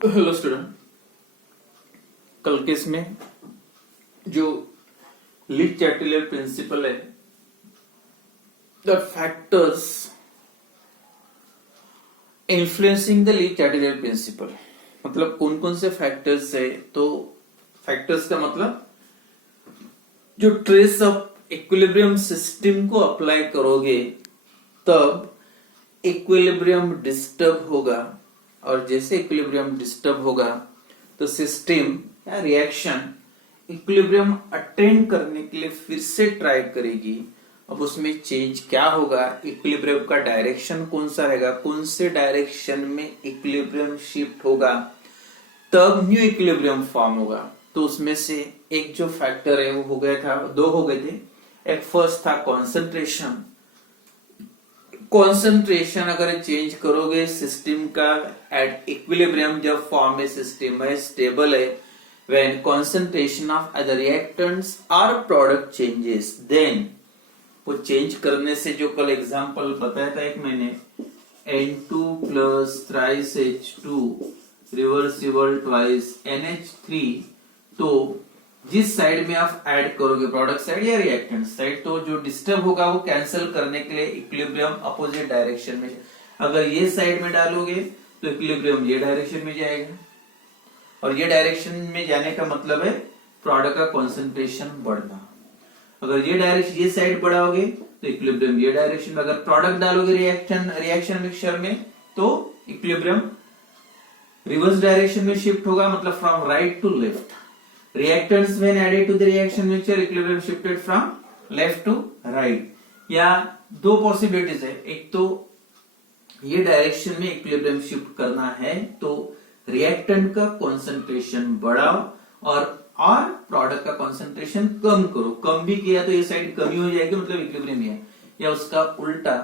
Hello student, कल के इसमें जो लीक चैटिलियर प्रिंसिपल है, the factors influencing the Le Chatelier principle, मतलब कौन कौन से फैक्टर्स है। तो फैक्टर्स का मतलब जो ट्रेस ऑफ इक्विलिब्रियम सिस्टम को अप्लाई करोगे तब इक्विलिब्रियम डिस्टर्ब होगा, और जैसे इक्विलिब्रियम डिस्टर्ब होगा तो सिस्टम या रिएक्शन इक्विलिब्रियम अटेंड करने के लिए फिर से ट्राई करेगी। अब उसमें चेंज क्या होगा, इक्विलिब्रियम का डायरेक्शन कौन सा रहेगा, कौन से डायरेक्शन में इक्विलिब्रियम शिफ्ट होगा, तब न्यू इक्विलिब्रियम फॉर्म होगा। तो उसमें से एक जो फैक्टर है वो हो गया था, दो हो गए थे। एक फर्स्ट था कॉन्सेंट्रेशन। कॉन्सेंट्रेशन अगर चेंज करोगे सिस्टम का एट इक्विलिब्रियम, जब फॉर्म में सिस्टम है स्टेबल है, when concentration of other reactants और प्रोडक्ट चेंजेस, देन वो चेंज करने से जो कल एग्जांपल बताया था एक मैंने, N2 plus thrice H2 reversible twice NH3, तो जिस साइड में आप ऐड करोगे प्रोडक्ट साइड या रिएक्टेंट साइड, तो जो डिस्टर्ब होगा वो कैंसिल करने के लिए इक्विलिब्रियम अपोजिट डायरेक्शन में, अगर ये साइड में डालोगे तो इक्विलिब्रियम ये डायरेक्शन में जाएगा, और ये डायरेक्शन में जाने का मतलब है प्रोडक्ट का कॉन्सेंट्रेशन बढ़ना। अगर ये डायरेक्शन ये साइड बढ़ाओगे तो इक्विलिब्रियम ये डायरेक्शन में, अगर प्रोडक्ट डालोगे रिएक्शन मिक्सचर में तो इक्विलिब्रियम रिवर्स डायरेक्शन में शिफ्ट होगा, मतलब from right to left. Reactants when added to the reaction mixture, equilibrium shifted from left to right। या दो पॉसिबिलिटीज है, एक तो ये डायरेक्शन में इक्विलिब्रियम शिफ्ट करना है तो रिएक्टेंट का कंसंट्रेशन बढ़ाओ और प्रोडक्ट का कंसंट्रेशन कम करो। कम भी किया तो ये साइड कमी हो जाएगी, मतलब इक्विलिब्रियम है। या उसका उल्टा,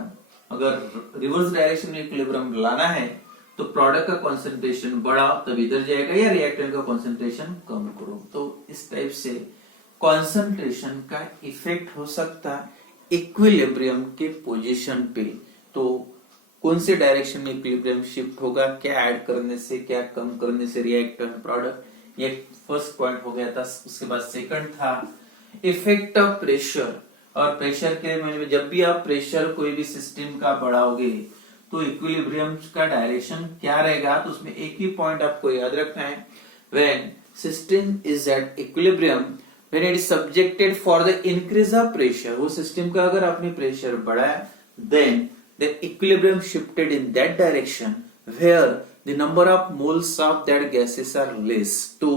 अगर रिवर्स डायरेक्शन में इक्विलिब्रियम लाना है तो प्रोडक्ट का कंसंट्रेशन बढ़ाओ तब इधर जाएगा, या रिएक्टेंट का कंसंट्रेशन कम करो। तो इस टाइप से कंसंट्रेशन का इफेक्ट हो सकता है इक्विलिब्रियम के पोजीशन पे। तो कौन से डायरेक्शन में इक्विलिब्रियम शिफ्ट होगा, क्या ऐड करने से, क्या कम करने से रिएक्टेंट प्रोडक्ट, ये फर्स्ट पॉइंट हो गया था। उसके बाद सेकंड था इफेक्ट ऑफ प्रेशर। और प्रेशर के में जब भी आप प्रेशर कोई भी सिस्टम का बढ़ाओगे तो इक्विलिब्रियम का डायरेक्शन क्या रहेगा, तो उसमें एक ही पॉइंट आपको याद रखना है, when system is at equilibrium when it is subjected for the increase of pressure. वो सिस्टम का अगर आपने प्रेशर बढ़ाया then the equilibrium shifted in that direction where the number of moles of that gases are less. तो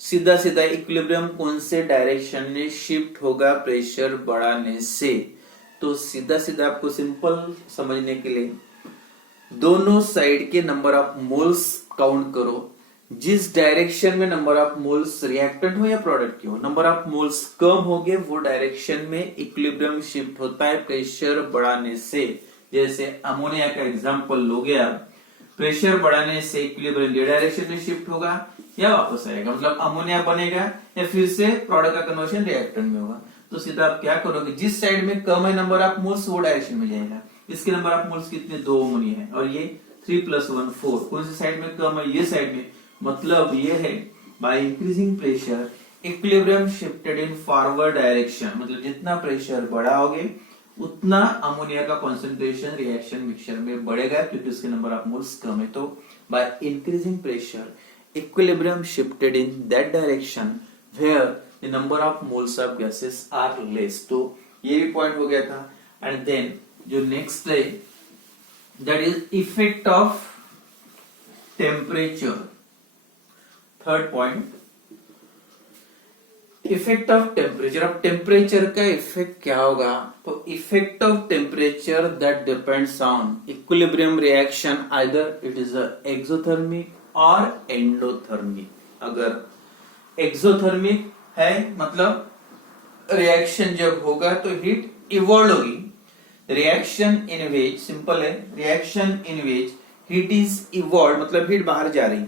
सीधा सीधा equilibrium कौन से डायरेक्शन में शिफ्ट होगा प्रेशर बढ़ाने से, तो सीधा सीधा आपको सिंपल समझने के लिए दोनों साइड के नंबर ऑफ मोल्स काउंट करो। जिस डायरेक्शन में नंबर ऑफ मोल्स रिएक्टेंट हो या प्रोडक्ट की हो, नंबर ऑफ मोल्स कम हो गए वो डायरेक्शन में इक्विलिब्रियम शिफ्ट होता है प्रेशर बढ़ाने से। जैसे अमोनिया का एग्जांपल लोगे आप, प्रेशर बढ़ाने से इक्विलिब्रियम ये डायरेक्शन में शिफ्ट होगा या वापस आएगा, मतलब अमोनिया बनेगा या फिर से प्रोडक्ट का कन्वर्शन रिएक्टेंट में होगा। तो सीधा आप क्या करोगे, जिस साइड में कम है नंबर ऑफ मोल्स वो डायरेक्शन में जाएगा। इसके नंबर ऑफ मोल्स कितने, 2 अमोनिया है, और ये 3 + 1 4। कौन सी साइड में कम है, ये साइड में, मतलब ये है bye increasing pressure equilibrium shifted इन फॉरवर्ड डायरेक्शन, मतलब जितना प्रेशर बढ़ाओगे उतना अमोनिया का कंसंट्रेशन रिएक्शन मिक्सचर में बढ़ेगा क्योंकि उसके नंबर ऑफ मोल्स कम है। तो by increasing pressure equilibrium shifted in that direction where the number of moles of gases are less. तो ये भी पॉइंट हो गया था। एंड देन जो नेक्स्ट है that is effect of temperature. Third point effect of temperature. अब temperature का इफेक्ट क्या होगा, तो effect of temperature that depends on equilibrium reaction, either it is exothermic और एंडोथर्मिक। अगर एक्सोथर्मिक है मतलब रिएक्शन जब होगा तो हीट इवॉल्व होगी। रिएक्शन इन विच, सिंपल है, reaction in which heat is evolve मतलब हीट बाहर जा रही।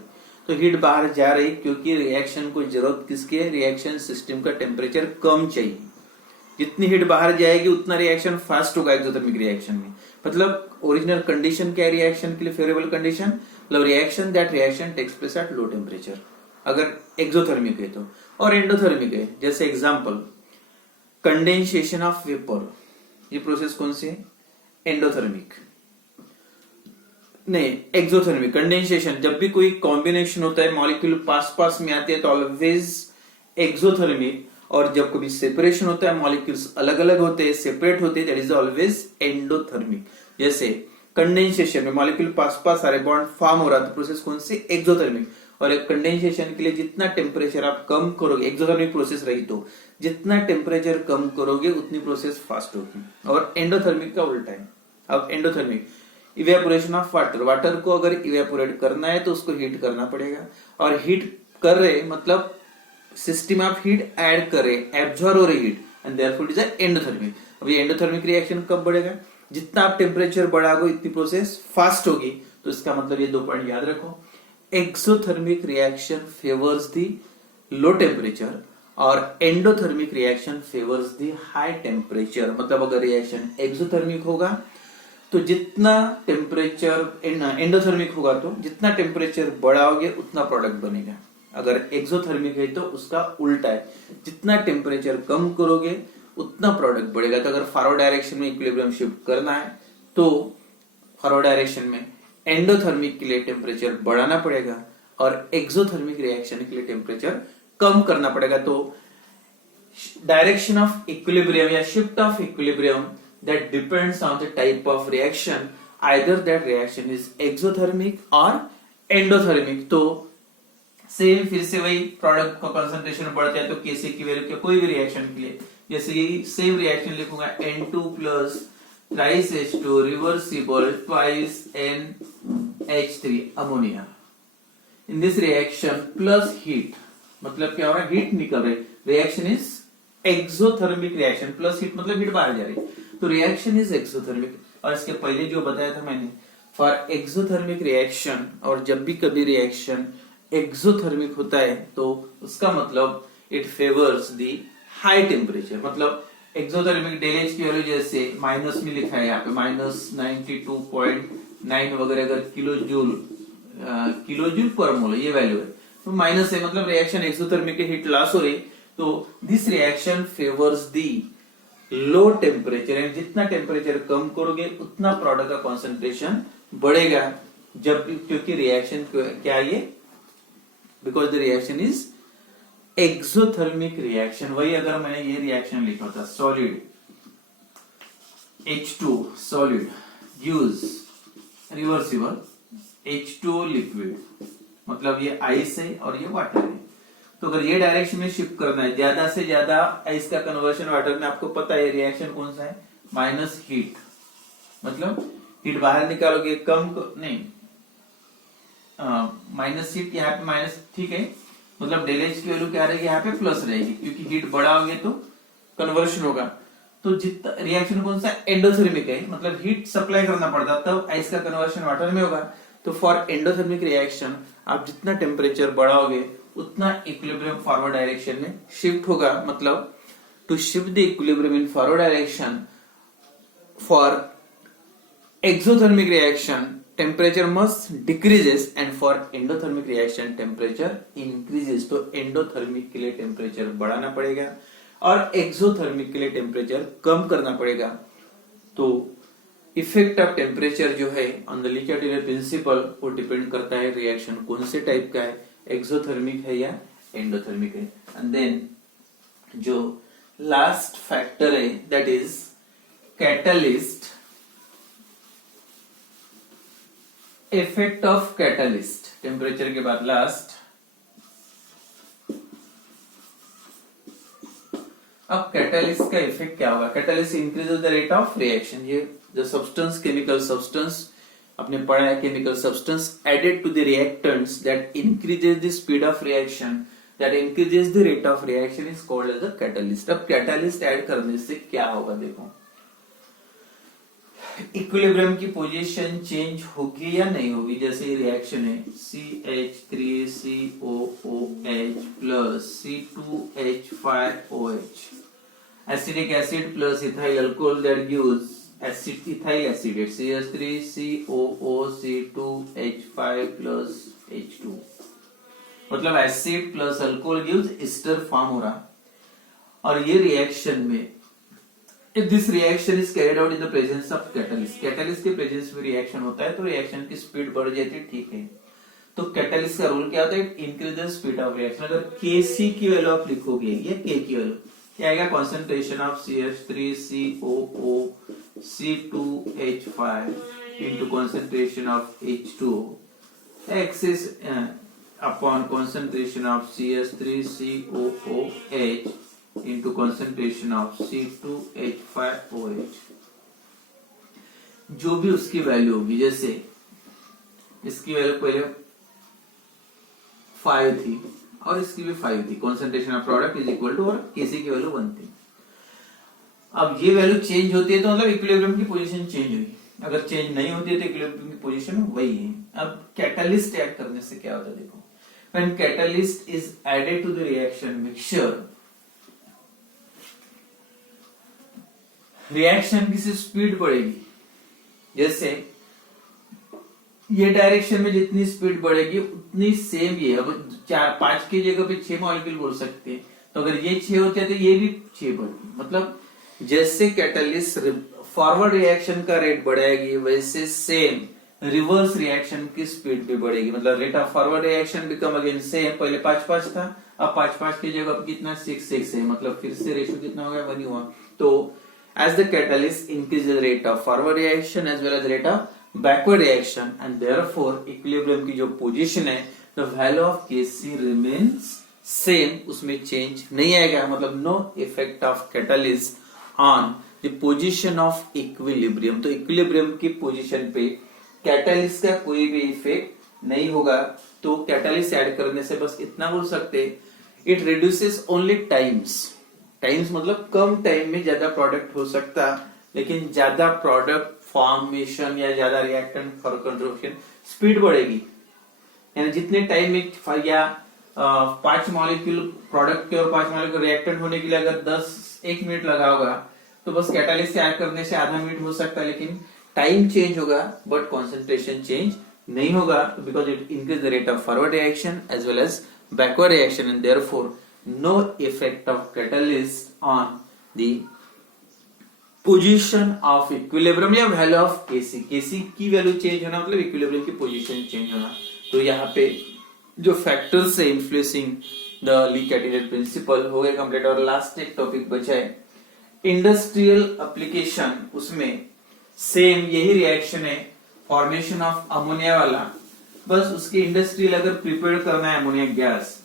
तो हीट बाहर जा रही क्योंकि रिएक्शन को जरूरत किसकी है, रिएक्शन सिस्टम का टेम्परेचर कम चाहिए। जितनी हीट बाहर जाएगी उतना रिएक्शन फास्ट होगा एक्सोथर्मिक रिएक्शन में। मतलब ओरिजिनल कंडीशन क्या है रिएक्शन के लिए, फेवरेबल कंडीशन, मतलब reaction takes place at low temperature, अगर एक्सोथर्मिक है तो। और एंडोथर्मिक है, जैसे एग्जांपल कंडेंसेशन ऑफ वेपर, ये प्रोसेस कौन सी है? एंडोथर्मिक नहीं, एक्सोथर्मिक। कंडेंसेशन, जब भी कोई कॉम्बिनेशन होता है, मॉलिक्यूल पास पास में आते हैं तो ऑलवेज एक्सोथर्मिक, और जब कभी सेपरेशन होता है, मॉलिक्यूल्स अलग अलग होते हैं, सेपरेट होते हैं, दैट इज ऑलवेज एंडोथर्मिक। जैसे कंडेंसेशन में मॉलिक्यूल पास पास आ रहे, बॉन्ड फॉर्म हो रहा, तो प्रोसेस कौन सी? एक्सोथर्मिक। और एक कंडेंसेशन के लिए जितना टेम्परेचर आप कम करोगे, एक्सोथर्मिक प्रोसेस रही तो जितना टेम्परेचर कम करोगे उतनी प्रोसेस फास्ट होगी। और एंडोथर्मिक का उल्टा है। अब endothermic, evaporation of water, water को अगर इवेपोरेट करना है तो उसको हीट करना पड़ेगा, और हीट कर रहे मतलब सिस्टम ऑफ हीट ऐड कर रहे, एब्जॉर्ब हो रही heat, and therefore it is endothermic. अब ये एंडोथर्मिक रिएक्शन कब बढ़ेगा? जितना आप टेम्परेचर बढ़ाओगे इतनी प्रोसेस फास्ट होगी। तो इसका मतलब ये 2 पॉइंट याद रखो, एक्सोथर्मिक रिएक्शन फेवर्स दी लो टेम्परेचर और एंडोथर्मिक रिएक्शन फेवर्स दी हाई टेम्परेचर। मतलब अगर रिएक्शन एक्सोथर्मिक होगा तो जितना टेम्परेचर, एंडोथर्मिक होगा तो जितना टेम्परेचर बढ़ाओगे उतना प्रोडक्ट बनेगा। अगर एक्सोथर्मिक है तो उसका उल्टा है, जितना टेम्परेचर कम करोगे उतना प्रोडक्ट बढ़ेगा। तो अगर फॉरवर्ड डायरेक्शन में इक्विलिब्रियम शिफ्ट करना है तो फॉरवर्ड डायरेक्शन में एंडोथर्मिक के लिए टेम्परेचर बढ़ाना पड़ेगा और एक्सोथर्मिक रिएक्शन के लिए टेम्परेचर कम करना पड़ेगा। तो डायरेक्शन ऑफ इक्विलिब्रियम या shift of equilibrium that depends on the type of reaction, either that reaction is exothermic or endothermic। तो सेम फिर से वही प्रोडक्ट का कंसंट्रेशन बढ़ जाए तो Kc की वैल्यू के कोई भी रिएक्शन के लिए, जैसे यही सेम रिएक्शन लिखूंगा N2 plus thrice H2 reversible twice NH3 ammonia. In this reaction plus heat, मतलब क्या हो रहा है? हीट निकल रही, reaction is exothermic reaction, plus heat मतलब हीट बाहर जा रही, तो रिएक्शन इज एक्सोथर्मिक। और इसके पहले जो बताया था मैंने, फॉर एक्सोथर्मिक रिएक्शन, और जब भी कभी रिएक्शन एक्सोथर्मिक होता है तो उसका मतलब it favours the high temperature. मतलब एक्सोथर्मिक डेलेज की वैल्यू जैसे माइनस में लिखा है यहाँ पे -92.9 वगैरह, अगर किलोजूल पर मोल ये वैल्यू है तो माइनस है, मतलब रिएक्शन एक्सोथर्मिक के हीट लॉस हो रही। तो this reaction favours the low temperature, and जितना टेम्परेचर कम करोगे उतना प्रोडक्ट का कॉन्सेंट्रेशन बढ़ेगा। जब क्योंकि रिएक्शन क्या है ये, because the reaction is exothermic reaction. वही अगर मैंने ये रिएक्शन लिखा था, solid H2 solid gives reversible H2O liquid, मतलब ये आइस है और ये वाटर है। तो अगर ये डायरेक्शन में शिफ्ट करना है, ज्यादा से ज्यादा आइस का कन्वर्शन वाटर में, आपको पता है रिएक्शन कौन सा है? माइनस हीट, मतलब हीट बाहर निकालोगे कम नहीं, माइनस हीट यहाँ पे माइनस, ठीक है, मतलब डेलेज की वैल्यू क्या रहेगी? यहाँ पे प्लस रहेगी, क्योंकि हीट बढ़ाओगे तो कन्वर्शन होगा। तो जितना रिएक्शन कौन सा? एंडोथर्मिक है, मतलब हीट सप्लाई करना पड़ता तब आइस का कन्वर्शन वाटर में होगा। तो फॉर एंडोथर्मिक रिएक्शन आप जितना टेम्परेचर बढ़ाओगे उतना इक्विलिब्रियम फॉरवर्ड डायरेक्शन में शिफ्ट होगा। मतलब to shift the equilibrium in forward direction for exothermic reaction temperature must decreases, and for endothermic reaction temperature increases. तो एंडोथर्मिक के लिए टेम्परेचर बढ़ाना पड़ेगा और एक्सोथर्मिक के लिए टेम्परेचर कम करना पड़ेगा। तो इफेक्ट ऑफ टेम्परेचर जो है on the Le Chatelier principle वो डिपेंड करता है रिएक्शन कौन से टाइप का है, एक्सोथर्मिक है या एंडोथर्मिक है। एंड देन जो लास्ट फैक्टर है that is catalyst, effect of catalyst. Temperature के बाद लास्ट, अब कैटलिस्ट का इफेक्ट क्या होगा? Catalyst increases the rate of reaction. ये जो सब्सटेंस, केमिकल सब्सटेंस आपने पढ़ा है, chemical substance added to the reactants that increases the speed of reaction, that increases the rate of reaction is called as a catalyst. अब catalyst add करने से क्या होगा? देखो, इक्विलिब्रियम की पोजीशन चेंज होगी या नहीं होगी? जैसे ये रिएक्शन है CH3COOH plus C2H5OH, acidic acid plus ethyl alcohol that gives acid ethyl acid CH3COOC2H5 plus H2, मतलब acid plus alcohol gives ester form हो रहा। और ये रिएक्शन में if this reaction is carried out in the presence of catalyst, catalyst के presence में reaction होता है तो रिएक्शन की स्पीड बढ़ जाती है, ठीक है। तो कैटलिस्ट का रोल क्या होता है, increase the speed of reaction. अगर Kc की वैल्यू आप लिखोगे, ये K की वैल्यू क्या आएगा, concentration of CH3COOC2H5 into concentration of H2O axis upon concentration of CH3COOH into concentration of C2H5OH। जो भी उसकी वैल्यू होगी, जैसे इसकी वैल्यू पहले 5 थी और इसकी भी 5 थी, concentration of product is equal to, और Kc की वैल्यू 1 थी। अब ये वैल्यू चेंज होती है तो मतलब इक्विलिब्रियम की पोजीशन चेंज हुई, अगर चेंज नहीं होती है तो इक्विलिब्रियम की पोजीशन वही है। अब कैटलिस्ट ऐड करने से क्या होता है, देखो, when catalyst is added to the reaction mixture, reaction की स्पीड बढ़ेगी। जैसे ये डायरेक्शन में जितनी स्पीड बढ़ेगी उतनी सेम ये, अब 4-5 की जगह पे 6 मॉलिक्यूल बोल सकते हैं, तो अगर ये 6 होते हैं तो ये भी 6 बढ़ती। मतलब जैसे कैटलिस्ट फॉरवर्ड रिएक्शन का रेट बढ़ाएगी, वैसे सेम रिवर्स रिएक्शन की स्पीड भी बढ़ेगी। मतलब rate of forward reaction become again same, पहले 5-5 था, अब 5-5 की जगह अब कितना 6-6 है, मतलब फिर से रेशियो कितना हो गया, 1 हुआ। तो as the catalyst increases the rate of forward reaction as well as the rate of backward reaction, and therefore equilibrium की जो position है, the value of Kc remains same, उसमें change नहीं आएगा। मतलब no effect of catalyst on the position of equilibrium। तो equilibrium की position पे catalyst का कोई भी effect नहीं होगा। तो catalyst ऐड करने से बस इतना बोल सकते, it reduces only times मतलब कम टाइम में ज्यादा प्रोडक्ट हो सकता, लेकिन ज्यादा प्रोडक्ट फॉर्मेशन या ज्यादा रिएक्टेंट फॉर कंजर्वेशन स्पीड बढ़ेगी। यानी जितने टाइम में या 5 मॉलिक्यूल प्रोडक्ट के और 5 मॉलिक्यूल रिएक्टेंट होने के लिए अगर 1 मिनट लगा होगा, तो बस कैटालिस्ट ऐड करने से आधा मिनट हो सकता है, लेकिन टाइम चेंज होगा बट कॉन्सेंट्रेशन चेंज नहीं होगा, because it increase the rate of forward reaction as well as backward reaction, and therefore no effect of catalyst on the position of equilibrium या value of Kc। Kc की value change होना मतलब equilibrium की position change होना। तो यहाँ पे जो फैक्टर्स है इन्फ्लुएंसिंग द ली कैटेलाइट प्रिंसिपल हो गए कंप्लीट। और लास्ट एक टॉपिक बचा है इंडस्ट्रियल एप्लीकेशन, उसमें सेम यही रिएक्शन है, फॉर्मेशन ऑफ अमोनिया वाला, बस उसके इंडस्ट्रियल अगर प्रिपेयर करना है अमोनिया गैस,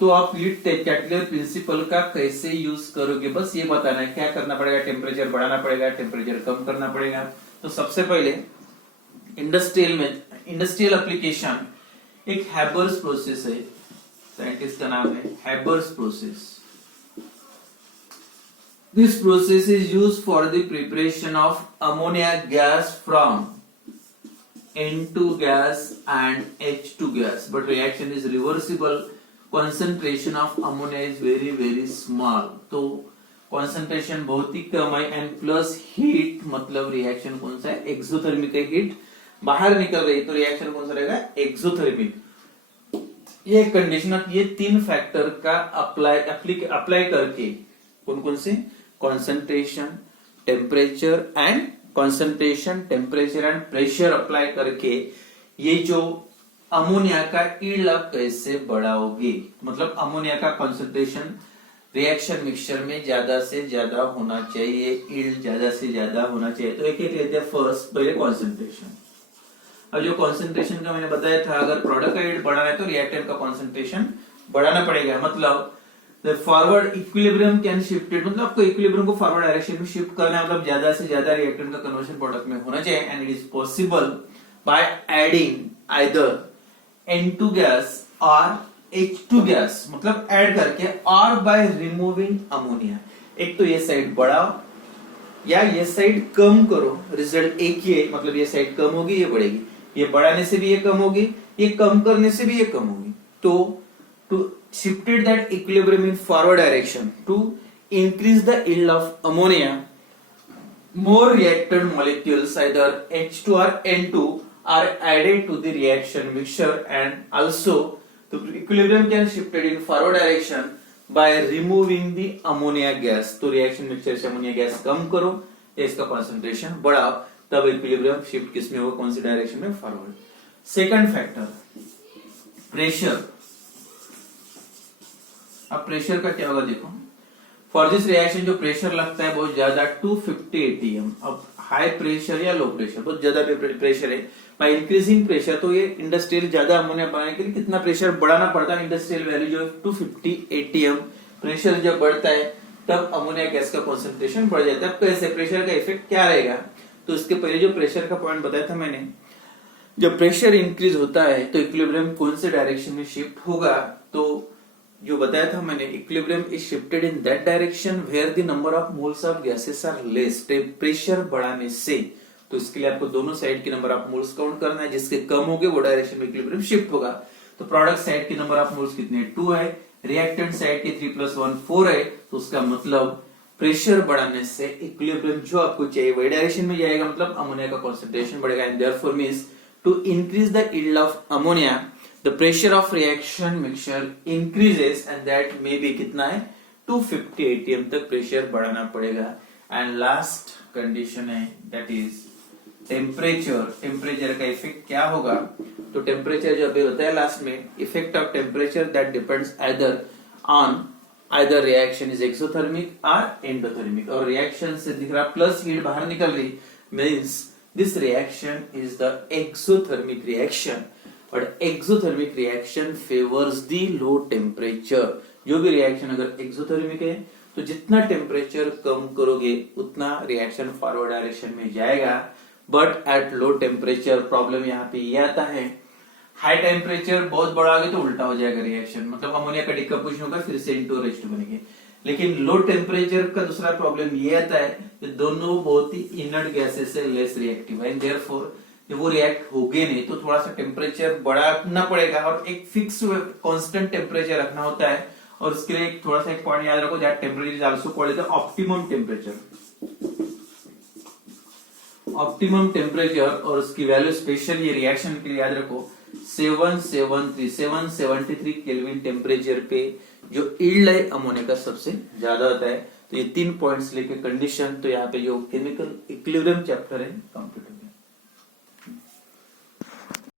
तो आप लीड कैटेलाइट प्रिंसिपल का कैसे यूज करोगे, बस ये बताना है। क्या करना पड़ेगा, टेम्परेचर बढ़ाना पड़ेगा, टेम्परेचर कम करना पड़ेगा। तो सबसे पहले इंडस्ट्रियल एप्लीकेशन एक हैबर्स प्रोसेस है, साइंटिस्ट का नाम है Haber's process. This process is used for the preparation of ammonia gas from N2 gas and H2 gas, but reaction is reversible. Concentration of ammonia is very small, तो concentration बहुत ही कम है, and plus heat, मतलब reaction कौन सा है, exothermic है, heat बाहर निकल रही, तो रिएक्शन कौन सा रहेगा, एक्सोथर्मिक। ये कंडीशन, ये 3 फैक्टर का अप्लाई करके कौन से, concentration, temperature and pressure apply करके ये जो अमोनिया का यील्ड आप कैसे बढ़ाओगे, मतलब अमोनिया का कंसंट्रेशन रिएक्शन मिक्सचर में ज्यादा से ज्यादा होना चाहिए, यील्ड ज्यादा से ज्यादा होना चाहिए। तो एक लेते हैं फर्स्ट, पहले कॉन्सेंट्रेशन। अब जो कॉन्सेंट्रेशन का मैंने बताया था, अगर प्रोडक्ट का यील्ड बढ़ाना है तो रिएक्टेंट का कॉन्सेंट्रेशन बढ़ाना पड़ेगा। मतलब फॉरवर्ड इक्विलिब्रियम कैन शिफ्टेड, मतलब आपको इक्विलिब्रियम को फॉरवर्ड डायरेक्शन में शिफ्ट करना है, मतलब ज्यादा से ज्यादा रिएक्टेंट का कन्वर्जन प्रोडक्ट में होना चाहिए, and it is possible by adding either N2 gas और H2 गैस, मतलब ऐड करके, और बाय रिमूविंग अमोनिया। एक तो ये साइड बढ़ाओ या ये साइड कम करो, रिजल्ट एक ही है, मतलब ये साइड कम होगी, ये बढ़ेगी, ये बढ़ाने से भी ये कम होगी, ये कम करने से भी ये कम होगी। तो to shifted that equilibrium in forward direction to increase the yield of ammonia, more reactant molecules either H2 or N2 are added to the reaction mixture and also the equilibrium can shifted in forward direction by removing the ammonia gas. तो reaction mixture से ammonia gas कम करो या इसका concentration बढ़ाओ, तब equilibrium shift किस में होगा, कौन सी डायरेक्शन में, फॉरवर्ड. Second factor pressure. अब प्रेशर का क्या होगा देखो. फॉर दिस रिएक्शन जो प्रेशर लगता है बहुत ज्यादा 250 atm. अब हाई प्रेशर या लो प्रेशर, बहुत ज्यादा प्रेशर है, बाय इंक्रीजिंग प्रेशर तो ये इंडस्ट्रियल ज्यादा अमोनिया बनाने के लिए कितना प्रेशर बढ़ाना पड़ता है. इंडस्ट्रियल वैल्यू जो 250 atm प्रेशर जब बढ़ता है तब अमोनिया गैस का कॉन्सेंट्रेशन बढ़ जाता है. कैसे, प्रेशर का इफेक्ट क्या रहेगा, तो इसके पहले जो प्रेशर का पॉइंट बताया था मैंने, जब प्रेशर इंक्रीज होता है तो इक्विलिब्रियम कौन से डायरेक्शन में शिफ्ट होगा, तो जो बताया था मैंने, equilibrium is shifted in that direction where the number of moles of gases are less. Pressure बढ़ाने से, तो इसके लिए आपको दोनों साइड की नंबर ऑफ मोल्स काउंट करना है, जिसके कम होंगे वो डायरेक्शन में इक्विलिब्रियम शिफ्ट होगा. तो प्रोडक्ट साइड की नंबर ऑफ मोल्स कितने, 2 है, रिएक्टेंट साइड की 3 + 1 4 है, तो उसका मतलब प्रेशर बढ़ाने से इक्विलिब्रियम जो आपको चाहिए वही डायरेक्शन में जाएगा, मतलब अमोनिया का कॉन्सेंट्रेशन बढ़ेगा. And therefore means to increase the yield of ammonia the pressure of reaction mixture increases and that may be कितना है 250 atm तक प्रेशर बढ़ाना पड़ेगा. एंड लास्ट कंडीशन है दैट इज टेम्परेचर. टेम्परेचर का इफेक्ट क्या होगा, तो टेम्परेचर जो अभी बताया लास्ट में, effect of temperature that depends either reaction is exothermic और एंडोथर्मिक. और रिएक्शन से दिख रहा प्लस हीट बाहर निकल रही, means this reaction is the exothermic reaction. But exothermic reaction favours the low temperature. जो भी रिएक्शन अगर एक्सोथर्मिक है तो जितना टेम्परेचर कम करोगे उतना रिएक्शन फॉरवर्ड डायरेक्शन में जाएगा. But at low temperature problem यहाँ पे ये आता है, हाई टेम्परेचर बहुत बढ़ाओगे तो उल्टा हो जाएगा रिएक्शन, मतलब अमोनिया का डिकम्पोजिशन होगा, फिर से N2 और H2 बनेंगे. लेकिन लो टेम्परेचर का दूसरा प्रॉब्लम ये आता है कि दोनों बहुत ही इनर्ट गैसेस से लेस रिएक्टिव है, देयरफॉर वो रिएक्ट होगे नहीं, तो थोड़ा सा टेम्परेचर बढ़ाना पड़ेगा और एक फिक्स कांस्टेंट टेम्परेचर रखना होता है. और उसके लिए थोड़ा सा एक पॉइंट याद रखो, that temperature is also called the optimum temperature. Optimum temperature और उसकी वैल्यू स्पेशल ये रिएक्शन के लिए याद रखो 773 केल्विन टेम्परेचर पे जो यील्ड है अमोनिया का सबसे ज्यादा होता है. तो ये 3 पॉइंट्स लेके कंडीशन, तो यहाँ पे जो केमिकल इक्विलिब्रियम चैप्टर है कंप्लीट.